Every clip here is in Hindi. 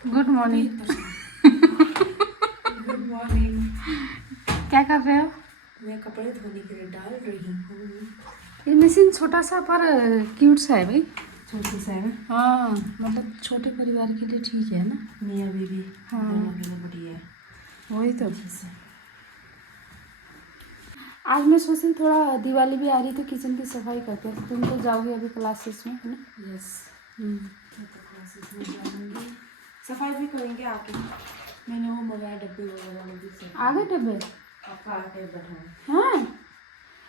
Good morning. Good morning. क्या कर रहे हो? मैं कपड़े धोने के लिए डाल रही हूँ। ये मशीन छोटा सा पर क्यूट सा है भाई। छोटे से है ना? हाँ, मतलब छोटे परिवार के लिए ठीक है ना। मियाँ बीवी हाँ। दोनों के लिए बढ़िया है। वही तो। अच्छे से। आज मैं सोची थोड़ा दिवाली भी आ रही तो किचन की सफाई करते हैं। तुम तो जाओगे अभी क्लासेस में, है ना? यस, मैं तो क्लासेस में जाऊँगी। सफाई भी करेंगे आके। मैंने वो मंगाया डब्बे वगैरह में भी सब। आ गए डब्बे? पक्का आके बैठा है। हाँ।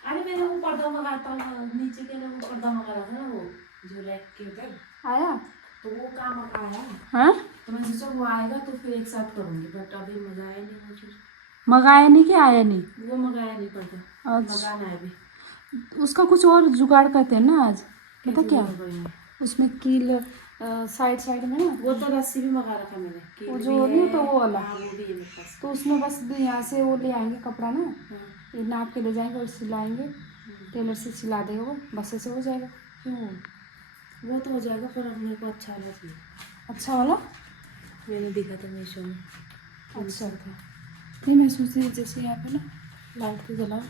अरे मैंने वो पर्दा मंगाया था नीचे के लिए, वो पर्दा मंगाया था ना, वो जो रैक के उधर, आया? तो वो काम आया। हाँ, तो मैं सोचा वो आएगा तो फिर एक साथ करूँगी, बट अभी मंगाया नहीं वो चीज़। मंगाया नहीं कि आया नहीं? वो मंगाया नहीं पर्दा, अच्छा, मंगाना है अभी। उसका कुछ और जुगाड़ करते हैं ना आज। पता क्या, करेंगे? उसमें कील साइड साइड में ना, वो तो रस्सी भी मंगा रखा मैंने, वो कील जो भी नहीं है। होता वो वाला। हाँ वो भी है मेरे पास। तो उसमें बस यहाँ से वो ले आएंगे कपड़ा ना, हाँ। ये नाप के ले जाएंगे और सिलाएंगे। टेलर से सिला देगा वो, बस ऐसे हो जाएगा। क्यों? वो तो हो जाएगा, पर अब मेरे को अच्छा वाला चाहिए। अच्छा वाला? मैंने देखा था मीशो में। अच्छा था। नहीं, मैं सोच रही जैसे यहाँ पे ना लाइट तो जलाओ,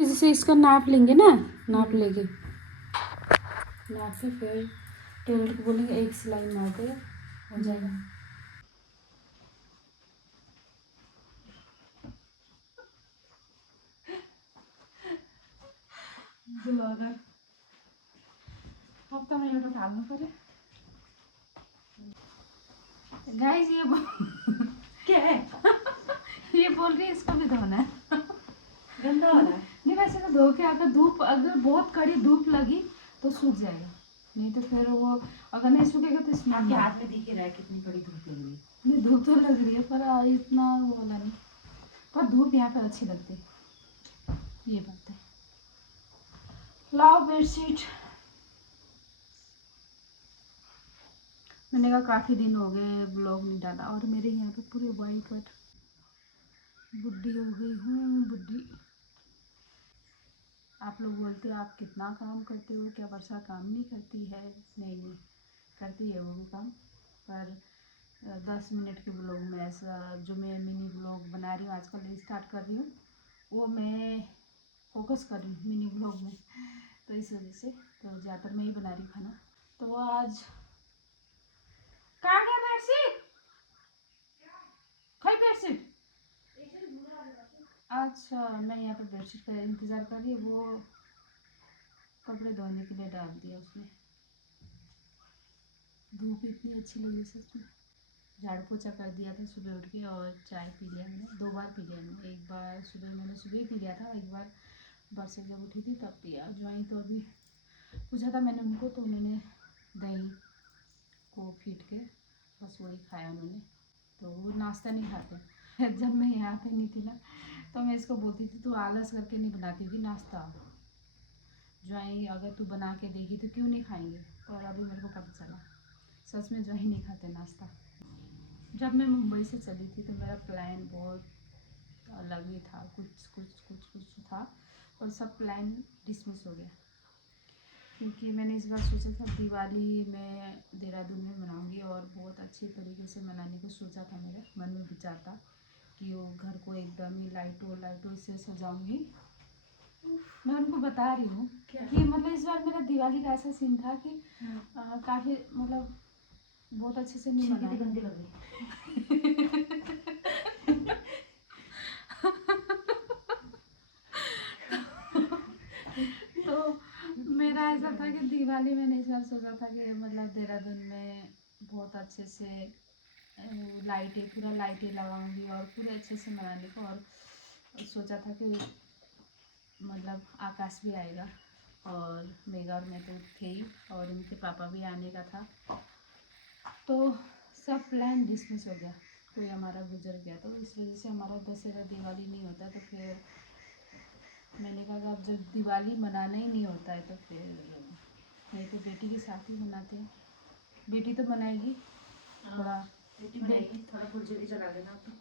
जैसे इसका नाप लेंगे ना, नाप लेंगे, नाप के फिर टेलर को बोलेंगे एक सिलाई मार दे, हो जाएगा। ब्लॉगर हफ्ता में एउटा हाल्नु पऱ्यो। गाइस ये क्या है? ये बोल रही है इसको भी धोना है। गंदा हो रहा है। नहीं, वैसे तो धो के अगर बहुत कड़ी धूप लगी तो सूख जाएगा, नहीं तो फिर वो अगर नहीं सूखेगा तो इसमें आपके हाथ में दिख ही रहा है कितनी बड़ी धूप लगी है। नहीं, धूप तो लग रही है पर इतना वो वाला नहीं, पर धूप यहाँ पे अच्छी लगती है, ये बात है। लाओ बेडशीट। मैंने कहा काफ़ी दिन हो गए ब्लॉग नहीं डाला, और मेरे यहाँ पे पूरे वाइट वाइट बुढ़ी हो गई हूँ, बुढ़ी। आप लोग बोलते हो आप कितना काम करते हो, क्या वर्षा काम नहीं करती है? नहीं नहीं, करती है वो भी काम, पर 10 मिनट के ब्लॉग में ऐसा जो मैं मिनी ब्लॉग बना रही हूँ आजकल स्टार्ट कर रही हूँ, वो मैं फोकस कर रही हूँ मिनी ब्लॉग में, तो इस वजह से तो ज़्यादातर मैं ही बना रही हूँ खाना। तो आज कहाँ गया बेडशीट? खाई बेडशीट। अच्छा, मैं यहाँ पे बेडशीट का इंतज़ार कर रही हूँ, वो कपड़े धोने के लिए डाल दिया उसने। धूप इतनी अच्छी लगी सच में। झाड़ू पोछा कर दिया था सुबह उठ के, और चाय पी लिया मैंने, 2 बार पी लिया मैंने। एक बार सुबह मैंने सुबह ही पी लिया था, एक बार बरसे जब उठी थी तब पिया। ज्वाइन तो अभी पूछा था मैंने उनको, तो उन्होंने दही को फीट के बस वही खाया उन्होंने, तो वो नाश्ता नहीं खाते। जब मैं यहाँ पे नहीं थी ना, तो मैं इसको बोलती थी तू आलस करके नहीं बनाती होगी नाश्ता, ज्वाइन अगर तू बना के देगी तो क्यों नहीं खाएंगे। और अभी मेरे को पता चला सच में ज्वाइन नहीं खाते नाश्ता। जब मैं मुंबई से चली थी तो मेरा प्लान बहुत अलग ही था, कुछ था, और सब प्लान डिसमिस हो गया, क्योंकि मैंने इस बार सोचा था दिवाली मैं देहरादून में मनाऊंगी, और बहुत अच्छी तरीके से मनाने को सोचा था, मेरे मन में विचार था कि वो घर को एकदम ही लाइटों से सजाऊंगी। मैं उनको बता रही हूँ कि मतलब इस बार मेरा दिवाली का ऐसा सीन था कि काफ़ी मतलब बहुत अच्छे से नहीं मनाया। गंदी लग रही। तो मेरा ऐसा था कि दिवाली मैंने इस बार सोचा था कि मतलब देहरादून में बहुत अच्छे से लाइटें पूरा लाइटें लगाऊंगी और पूरे अच्छे से मनाने को, और सोचा था कि मतलब आकाश भी आएगा, और मेगा और मैं तो थे ही, और उनके पापा भी आने का था, तो सब प्लान डिसमिस हो गया, कोई हमारा गुजर गया, तो इस वजह से हमारा दशहरा दिवाली नहीं होता। तो फिर मैंने कहा अब जब दिवाली मनाना ही नहीं होता है तो फिर नहीं तो बेटी के साथ ही मनाते हैं। बेटी तो मनाएगी, थोड़ा बेटी बनाएगी, थोड़ा फुलझड़ी जला देना तो।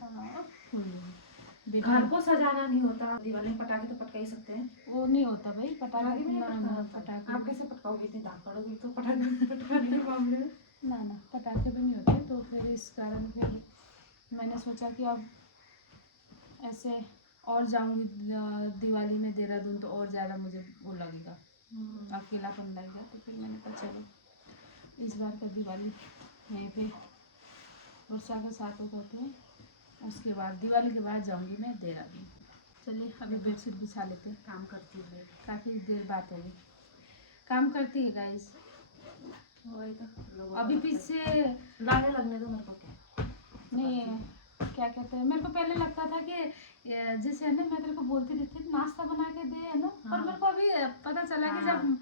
हाँ, बेटी घर को सजाना नहीं होता, दिवाली में पटाखे तो पटका ही सकते हैं। वो नहीं होता भाई, पटाखे भी नहीं ना पटका ना होता। पटाखे आप कैसे पटकाओगे, इतनी दांत पड़ोगे तो पटाखे पटकाने के मामले में। ना पटाखे भी इस कारण फिर मैंने सोचा कि अब ऐसे और जाऊंगी दिवाली में देहरादून तो और ज़्यादा मुझे वो लगेगा, अकेलापन लगेगा। तो फिर मैंने कहा चलो इस बार का दिवाली यहीं पे वर्षा के साथ होते हैं, उसके बाद दिवाली के बाद जाऊंगी मैं देहरादून। चलिए अभी बेडशीट बिछा लेते हैं। काम करती है, काफ़ी देर बात है, काम करती है गाइस। वही तो अभी पीछे लाने लगने दो मेरे को, क्या नहीं क्या कहते हैं, मेरे को पहले लगता था कि जैसे है ना, मैं तेरे को बोलती रहती थी नाश्ता बना के दे, है ना। पर मेरे को अभी पता चला कि जब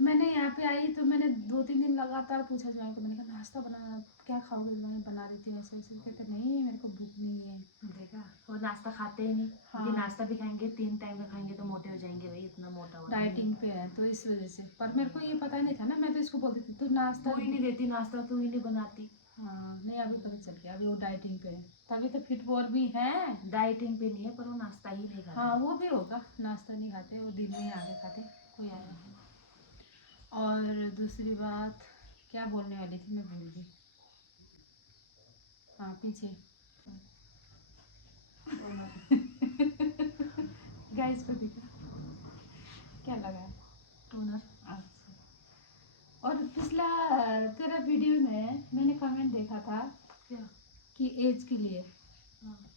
मैंने यहाँ पे आई तो मैंने 2-3 दिन लगातार पूछा जो को, मैंने कहा नाश्ता बना क्या खाओगे, मैं बना रही थी ऐसे ऐसे। कहते नहीं मेरे को भूख नहीं है। देखा, वो नाश्ता खाते ही नहीं। हाँ। नाश्ता भी खाएंगे 3 टाइम का खाएंगे तो मोटे हो जाएंगे भाई, इतना मोटा हो डाइटिंग पे है तो इस वजह से। पर मेरे को ये पता नहीं था ना, मैं तो इसको बोलती थी तू नाश्ता तू ही नहीं देती नाश्ता, तू ही नहीं बनाती। हाँ नहीं अभी पता चल गया, अभी वो डाइटिंग पे है, तभी तो फिट और भी है। डाइटिंग पे नहीं है पर वो नाश्ता ही नहीं खाता। हाँ वो भी होगा, नाश्ता नहीं खाते वो, दिन में ही आगे खाते कोई आया है। और दूसरी बात क्या बोलने वाली थी मैं भूल गई। हाँ पीछे गाइस को दिखा क्या लगा है, टोनर। अच्छा। और पिछला तेरा वीडियो में मैंने कमेंट देखा था क्या कि एज के लिए,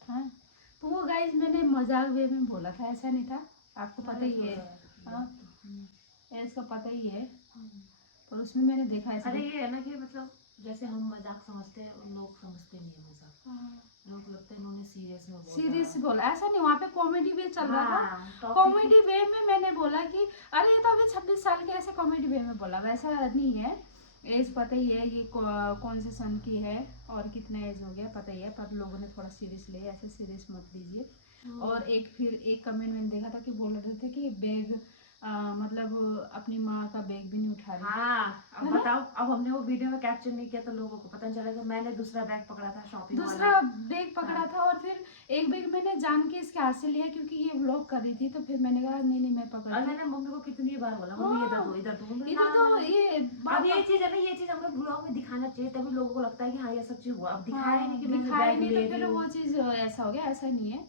हाँ तो वो गाइस मैंने मजाक वे में बोला था, ऐसा नहीं था, आपको पता ही है। हाँ एज का पता ही है, पर उसमें मैंने देखा ऐसा। अरे ये है ना कि मतलब जैसे हम मजाक समझते हैं उन लोग समझते नहीं है मजाक। लोग लगता है इन्होंने सीरियस में बोला। सीरियस बोला ऐसा नहीं, वहाँ पे कॉमेडी वे चल रहा था। topic कॉमेडी वे में मैंने बोला कि अरे ये तो अभी 26 साल के, ऐसे कॉमेडी वे में बोला, वैसा नहीं है। एज पता ही है ये कौन से सन की है और कितना एज हो गया पता ही है, पर लोगों ने थोड़ा सीरियस लिया, ऐसे सीरियस मत लीजिए। और फिर एक कमेंट मैंने देखा था कि बोल रहे थे कि बैग मतलब अपनी माँ का बैग भी नहीं उठा रही। अब बताओ, अब हमने वो वीडियो में कैप्चर नहीं किया तो लोगों को पता नहीं चलेगा। मैंने दूसरा बैग पकड़ा था शॉपिंग वाला, दूसरा बैग पकड़ा था, और फिर एक बैग मैंने जान के इसके हाथ से लिया क्योंकि ये व्लॉग कर रही थी, तो फिर मैंने कहा नहीं मैं पकड़। और मैंने मम्मी को कितनी बार बोला मम्मी इधर दो इधर दो, इधर तो ये अब ये चीज है ना, ये चीज हमें ब्लॉग में दिखाना चाहिए तभी लोगों को लगता है कि हाँ ये सब चीज हुआ। अब दिखाया नहीं कि मैंने दिखाई बैग नहीं ले तो फिर रही वो हूँ। चीज़ ऐसा हो गया, ऐसा नहीं है।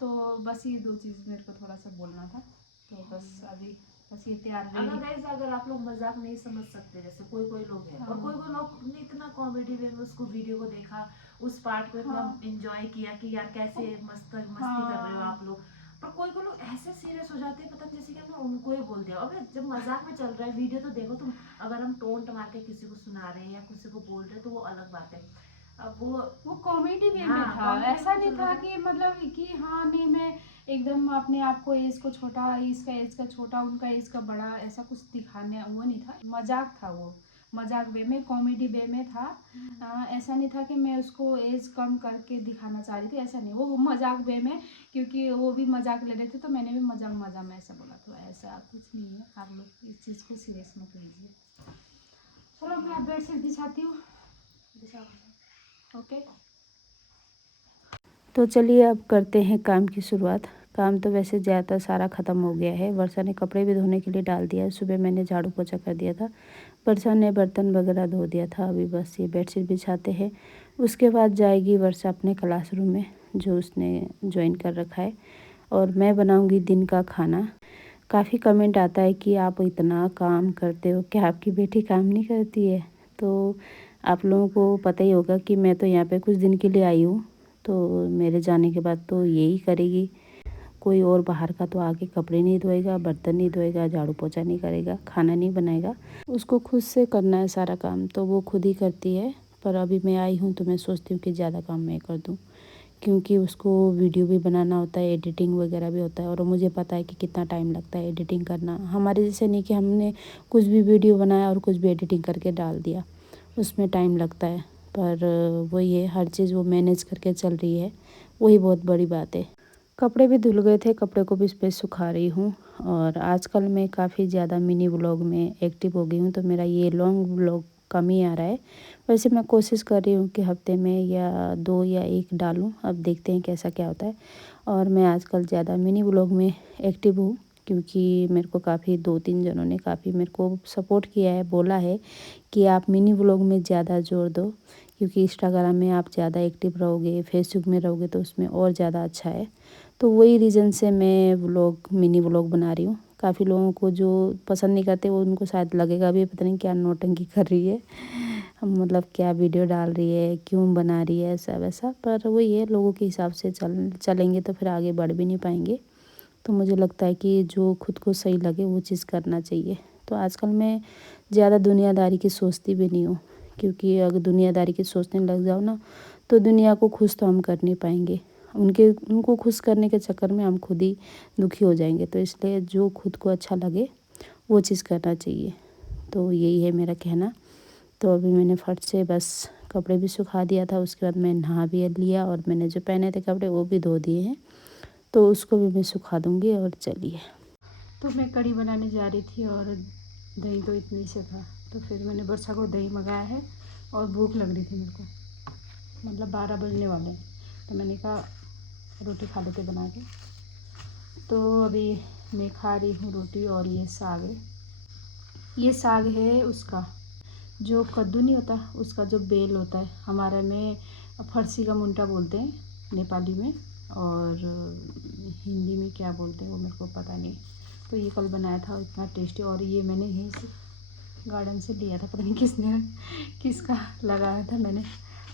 तो बस ये 2 चीज़ मेरे को थोड़ा सा बोलना था, तो बस अभी बस ये तैयार अगर गाइस अगर आप लोग मजाक नहीं समझ सकते, जैसे कोई कोई लोग हैं और कोई कोई लोग ने इतना कॉमेडी वे में उसको वीडियो को देखा, उस पार्ट को इतना एंजॉय किया कि यार कैसे मस्ती कर रहे हो आप लोग। पर कोई कोई लोग ऐसे सीरियस हो जाते हैं, पता नहीं जैसे कि हमने उनको ही बोल दिया। अबे जब मजाक में चल रहा है वीडियो तो देखो तुम। अगर हम टोंट मार के किसी को सुना रहे हैं या किसी को बोल रहे हैं तो वो अलग बात है। अब वो कॉमेडी वे में था, ऐसा नहीं था कि मतलब कि हाँ नहीं मैं एकदम अपने आप को एज को छोटा, इसका एज का छोटा उनका एज का बड़ा, ऐसा कुछ दिखाने वो नहीं था, मजाक था वो, मजाक वे में कॉमेडी वे में था। ऐसा नहीं था कि मैं उसको एज कम करके दिखाना चाह रही थी, ऐसा नहीं, वो मजाक वे में, क्योंकि वो भी मजाक ले रहे थे तो मैंने भी मजाक में ऐसा बोला, तो ऐसा कुछ नहीं है, आप लोग इस चीज़ को सीरियस मत लीजिए। चलो मैं अब बेडशीट बिछाती हूँ, ओके। तो चलिए अब करते हैं काम की शुरुआत। काम तो वैसे ज़्यादातर सारा ख़त्म हो गया है। वर्षा ने कपड़े भी धोने के लिए डाल दिया है। सुबह मैंने झाड़ू पोछा कर दिया था, वर्षा ने बर्तन वगैरह धो दिया था। अभी बस ये बेडशीट बिछाते हैं, उसके बाद जाएगी वर्षा अपने क्लासरूम में जो उसने ज्वाइन कर रखा है, और मैं बनाऊँगी दिन का खाना। काफ़ी कमेंट आता है कि आप इतना काम करते हो, क्या आपकी बेटी काम नहीं करती है? तो आप लोगों को पता ही होगा कि मैं तो यहाँ पे कुछ दिन के लिए आई हूँ, तो मेरे जाने के बाद तो यही करेगी। कोई और बाहर का तो आके कपड़े नहीं धोएगा, बर्तन नहीं धोएगा, झाड़ू पोछा नहीं करेगा, खाना नहीं बनाएगा। उसको खुद से करना है सारा काम, तो वो खुद ही करती है। पर अभी मैं आई हूँ तो मैं सोचती हूँ कि ज़्यादा काम मैं कर दूँ, क्योंकि उसको वीडियो भी बनाना होता है, एडिटिंग वगैरह भी होता है, और मुझे पता है कि कितना टाइम लगता है एडिटिंग करना। हमारे जैसे नहीं कि हमने कुछ भी वीडियो बनाया और कुछ भी एडिटिंग करके डाल दिया, उसमें टाइम लगता है। पर वही है, हर चीज़ वो मैनेज करके चल रही है, वही बहुत बड़ी बात है। कपड़े भी धुल गए थे, कपड़े को भी इस पर सुखा रही हूँ। और आजकल मैं काफ़ी ज़्यादा मिनी व्लॉग में एक्टिव हो गई हूँ, तो मेरा ये लॉन्ग व्लॉग कम ही आ रहा है। वैसे मैं कोशिश कर रही हूँ कि हफ्ते में या 2 या 1 डालूँ, अब देखते हैं कैसा क्या होता है। और मैं आजकल ज़्यादा मिनी व्लॉग में एक्टिव हूँ, क्योंकि मेरे को काफ़ी 2-3 जनों ने काफ़ी मेरे को सपोर्ट किया है, बोला है कि आप मिनी व्लॉग में ज़्यादा जोर दो, क्योंकि इंस्टाग्राम में आप ज़्यादा एक्टिव रहोगे, फेसबुक में रहोगे तो उसमें और ज़्यादा अच्छा है। तो वही रीज़न से मैं व्लॉग, मिनी व्लॉग बना रही हूँ। काफ़ी लोगों को जो पसंद नहीं करते वो उनको शायद लगेगा भी पता नहीं क्या नौटंकी कर रही है, मतलब क्या वीडियो डाल रही है, क्यों बना रही है, ऐसा वैसा। पर वही है, लोगों के हिसाब से चलेंगे तो फिर आगे बढ़ भी नहीं पाएंगे। तो मुझे लगता है कि जो खुद को सही लगे वो चीज़ करना चाहिए। तो आजकल मैं ज़्यादा दुनियादारी की सोचती भी नहीं हूँ, क्योंकि अगर दुनियादारी की सोचने लग जाओ ना तो दुनिया को खुश तो हम कर नहीं पाएंगे। उनको खुश करने के चक्कर में हम खुद ही दुखी हो जाएंगे। तो इसलिए जो खुद को अच्छा लगे वो चीज़ करना चाहिए। तो यही है मेरा कहना। तो अभी मैंने फट से बस कपड़े भी सुखा दिया था, उसके बाद मैं नहा भी लिया और मैंने जो पहने थे कपड़े वो भी धो दिए हैं, तो उसको भी मैं सुखा दूँगी। और चलिए, तो मैं कढ़ी बनाने जा रही थी और दही तो इतनी से था, तो फिर मैंने वर्षा को दही मंगाया है और भूख लग रही थी मेरे को, मतलब 12 बजने वाले हैं। तो मैंने कहा रोटी खा लेते बना के। तो अभी मैं खा रही हूँ रोटी और ये साग है। ये साग है उसका जो कद्दू नहीं होता, उसका जो बेल होता है, हमारे में फरसी का मुंटा बोलते हैं नेपाली में, और हिंदी में क्या बोलते हैं वो मेरे को पता नहीं। तो ये कल बनाया था, इतना टेस्टी। और ये मैंने यहीं से गार्डन से लिया था, पता नहीं किसका लगाया था, मैंने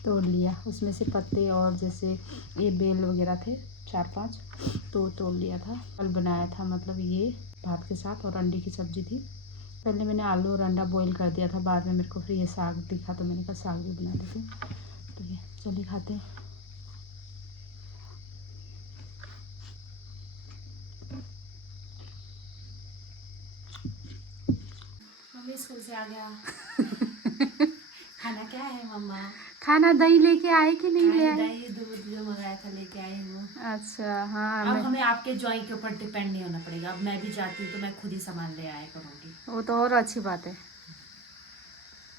तोड़ लिया उसमें से पत्ते, और जैसे ये बेल वगैरह थे 4-5 तो तोड़ लिया था। कल बनाया था, मतलब ये भात के साथ, और अंडे की सब्ज़ी थी। पहले मैंने आलू और अंडा बॉईल कर दिया था, बाद में मेरे को फिर ये साग दिखा तो मैंने कहा साग भी बना देती हूँ। तो ये चलिए खाते हैं। मम्मी स्कूल से आ गया। खाना क्या है मम्मा? खाना दही लेके आए कि नहीं ले आए? दही दूध जो मंगाया था लेके आई हूँ। अच्छा हाँ, अब हमें आपके ज्वाइन के ऊपर डिपेंड नहीं होना पड़ेगा। अब मैं भी जाती हूँ तो मैं खुद ही सामान ले आया करूँगी। वो तो और अच्छी बात है।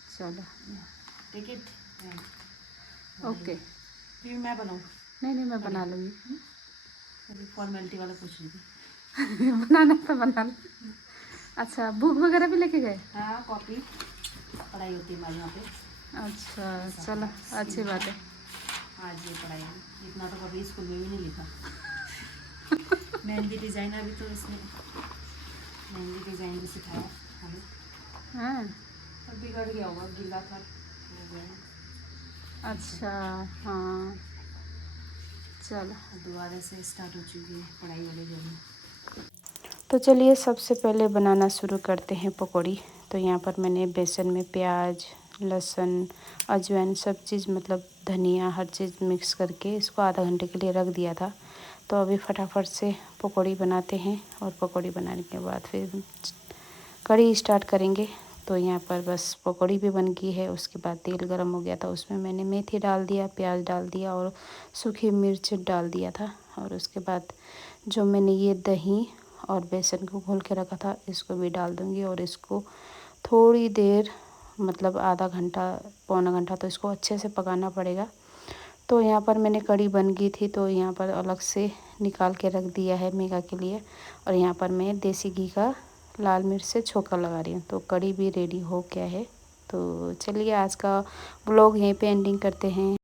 चलो टिकट ओके। फिर मैं बनाऊँ? नहीं मैं बना लूँगी। फॉर्मेलिटी वाला पूछ रही थी। बनाना तो बना लो। अच्छा, बुक वगैरह भी लेके गए? हाँ, कॉपी पढ़ाई होती है हमारे यहाँ पे। अच्छा चलो, अच्छी बात है। आज ये पढ़ाई है, इतना तो कभी स्कूल में भी नहीं लिखा। मेहंदी डिज़ाइन अभी तो इसमें मेहंदी डिज़ाइन भी सिखाया हमें। हाँ अब बिगड़ गया होगा, गीला था हो गया। अच्छा हाँ, चलो दोबारा से स्टार्ट हो चुकी है पढ़ाई वाले जर्नी। तो चलिए सबसे पहले बनाना शुरू करते हैं पकौड़ी। तो यहाँ पर मैंने बेसन में प्याज, लहसुन, अजवाइन सब चीज़, मतलब धनिया, हर चीज़ मिक्स करके इसको आधा घंटे के लिए रख दिया था। तो अभी फटाफट से पकौड़ी बनाते हैं, और पकौड़ी बनाने के बाद फिर कढ़ी स्टार्ट करेंगे। तो यहाँ पर बस पकौड़ी भी बन गई है। उसके बाद तेल गरम हो गया था, उसमें मैंने मेथी डाल दिया, प्याज डाल दिया और सूखी मिर्च डाल दिया था। और उसके बाद जो मैंने ये दही और बेसन को घोल के रखा था इसको भी डाल दूँगी, और इसको थोड़ी देर, मतलब आधा घंटा पौना घंटा तो इसको अच्छे से पकाना पड़ेगा। तो यहाँ पर मैंने कढ़ी बन गई थी, तो यहाँ पर अलग से निकाल के रख दिया है मेगा के लिए। और यहाँ पर मैं देसी घी का लाल मिर्च से छोंका लगा रही हूँ। तो कढ़ी भी रेडी हो गया है। तो चलिए आज का व्लॉग यहीं पे एंडिंग करते हैं।